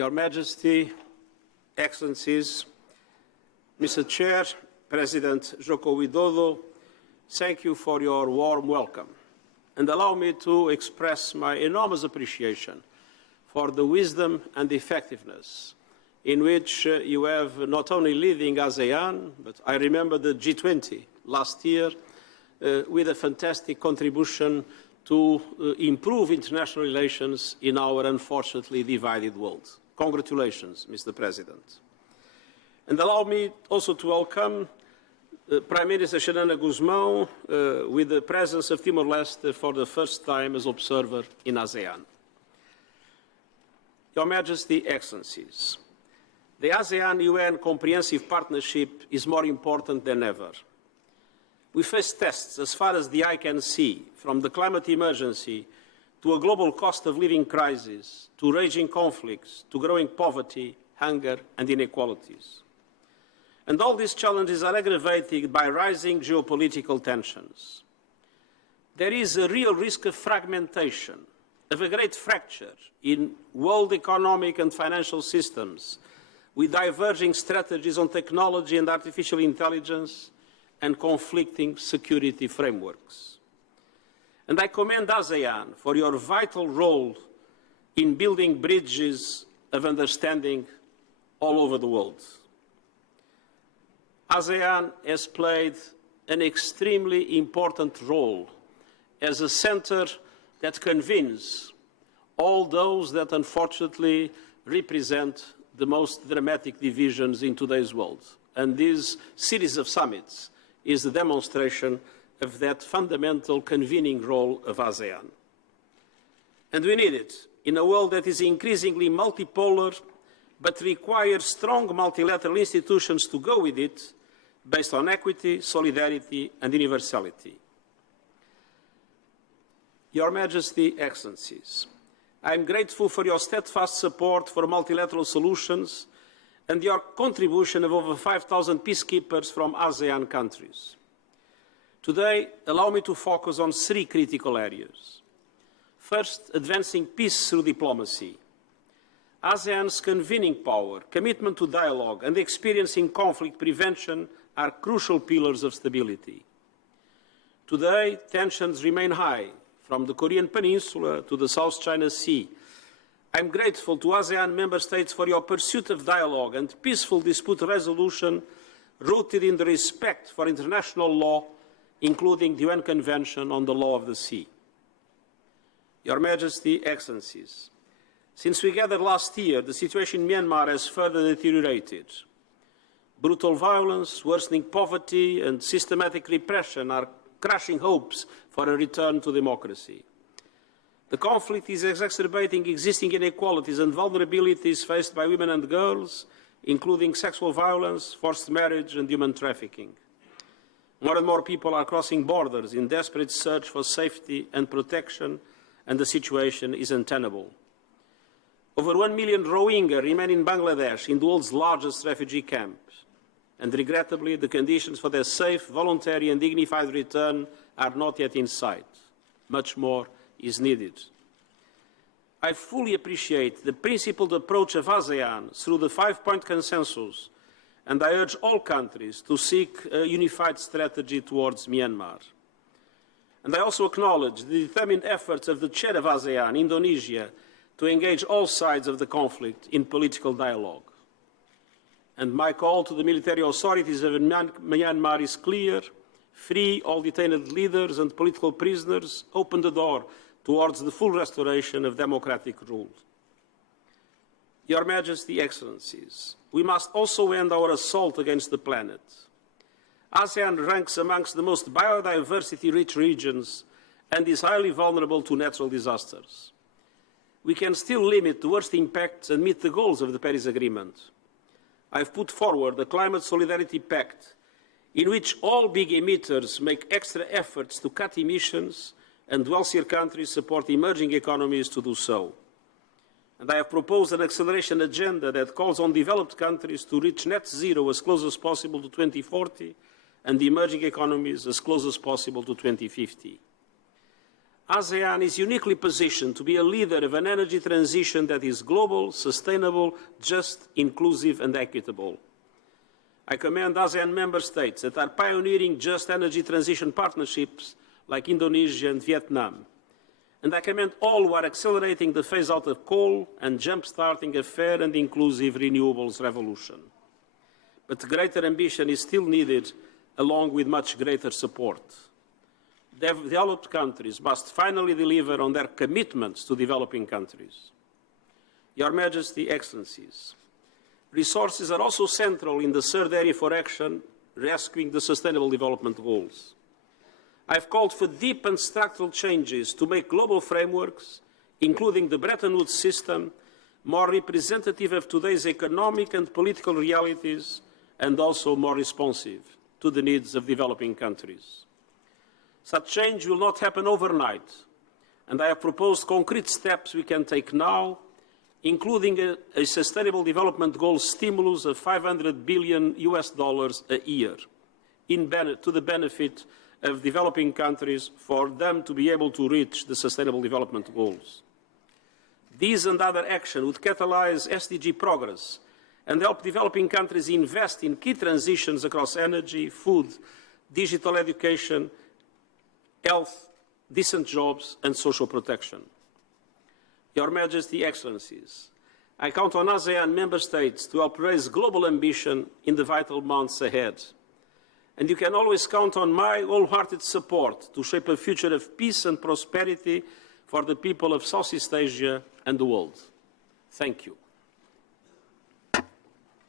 Your Majesty, Excellencies, Mr. Chair, President Joko Widodo, thank you for your warm welcome. And allow me to express my enormous appreciation for the wisdom and effectiveness in which you have not only leading ASEAN, but I remember the G20 last year with a fantastic contribution to improve international relations in our unfortunately divided world. Congratulations, Mr. President. And allow me also to welcome Prime Minister Xanana Guzmão with the presence of Timor-Leste for the first time as observer in ASEAN. Your Majesty, Excellencies, the ASEAN UN comprehensive partnership is more important than ever. We face tests as far as the eye can see, from the climate emergency to a global cost of living crisis, to raging conflicts, to growing poverty, hunger and inequalities. And all these challenges are aggravated by rising geopolitical tensions. There is a real risk of fragmentation, of a great fracture in world economic and financial systems, with diverging strategies on technology and artificial intelligence and conflicting security frameworks. And I commend ASEAN for your vital role in building bridges of understanding all over the world. ASEAN has played an extremely important role as a center that convenes all those that unfortunately represent the most dramatic divisions in today's world. And this series of summits is a demonstration of that fundamental convening role of ASEAN. And we need it in a world that is increasingly multipolar, but requires strong multilateral institutions to go with it, based on equity, solidarity, and universality. Your Majesty, Excellencies, I am grateful for your steadfast support for multilateral solutions and your contribution of over 5,000 peacekeepers from ASEAN countries. Today, allow me to focus on three critical areas. First, advancing peace through diplomacy. ASEAN's convening power, commitment to dialogue, and experience in conflict prevention are crucial pillars of stability. Today, tensions remain high, from the Korean Peninsula to the South China Sea. I am grateful to ASEAN member states for your pursuit of dialogue and peaceful dispute resolution rooted in the respect for international law, including the UN Convention on the Law of the Sea. Your Majesty, Excellencies, since we gathered last year, the situation in Myanmar has further deteriorated. Brutal violence, worsening poverty, and systematic repression are crushing hopes for a return to democracy. The conflict is exacerbating existing inequalities and vulnerabilities faced by women and girls, including sexual violence, forced marriage, and human trafficking. More and more people are crossing borders in desperate search for safety and protection, and the situation is untenable. Over 1 million Rohingya remain in Bangladesh, in the world's largest refugee camp. And regrettably, the conditions for their safe, voluntary and dignified return are not yet in sight. Much more is needed. I fully appreciate the principled approach of ASEAN through the 5-point consensus, and I urge all countries to seek a unified strategy towards Myanmar. And I also acknowledge the determined efforts of the chair of ASEAN, Indonesia, to engage all sides of the conflict in political dialogue. And my call to the military authorities of Myanmar is clear: free all detained leaders and political prisoners, open the door towards the full restoration of democratic rule. Your Majesty, Excellencies, we must also end our assault against the planet. ASEAN ranks amongst the most biodiversity-rich regions and is highly vulnerable to natural disasters. We can still limit the worst impacts and meet the goals of the Paris Agreement. I have put forward the Climate Solidarity Pact, in which all big emitters make extra efforts to cut emissions and wealthier countries support emerging economies to do so. And I have proposed an acceleration agenda that calls on developed countries to reach net zero as close as possible to 2040 and the emerging economies as close as possible to 2050. ASEAN is uniquely positioned to be a leader of an energy transition that is global, sustainable, just, inclusive and equitable. I commend ASEAN member states that are pioneering just energy transition partnerships like Indonesia and Vietnam. And I commend all who are accelerating the phase-out of coal and jump-starting a fair and inclusive renewables revolution. But greater ambition is still needed, along with much greater support. Developed countries must finally deliver on their commitments to developing countries. Your Majesty, Excellencies, resources are also central in the third area for action, rescuing the Sustainable Development Goals. I've called for deep and structural changes to make global frameworks, including the Bretton Woods system, more representative of today's economic and political realities and also more responsive to the needs of developing countries. Such change will not happen overnight, and I have proposed concrete steps we can take now, including a Sustainable Development Goal stimulus of $500 billion a year to the benefit of developing countries for them to be able to reach the Sustainable Development Goals. These and other action would catalyze SDG progress and help developing countries invest in key transitions across energy, food, digital education, health, decent jobs and social protection. Your Majesty, Excellencies, I count on ASEAN member states to help raise global ambition in the vital months ahead. And you can always count on my wholehearted support to shape a future of peace and prosperity for the people of Southeast Asia and the world. Thank you.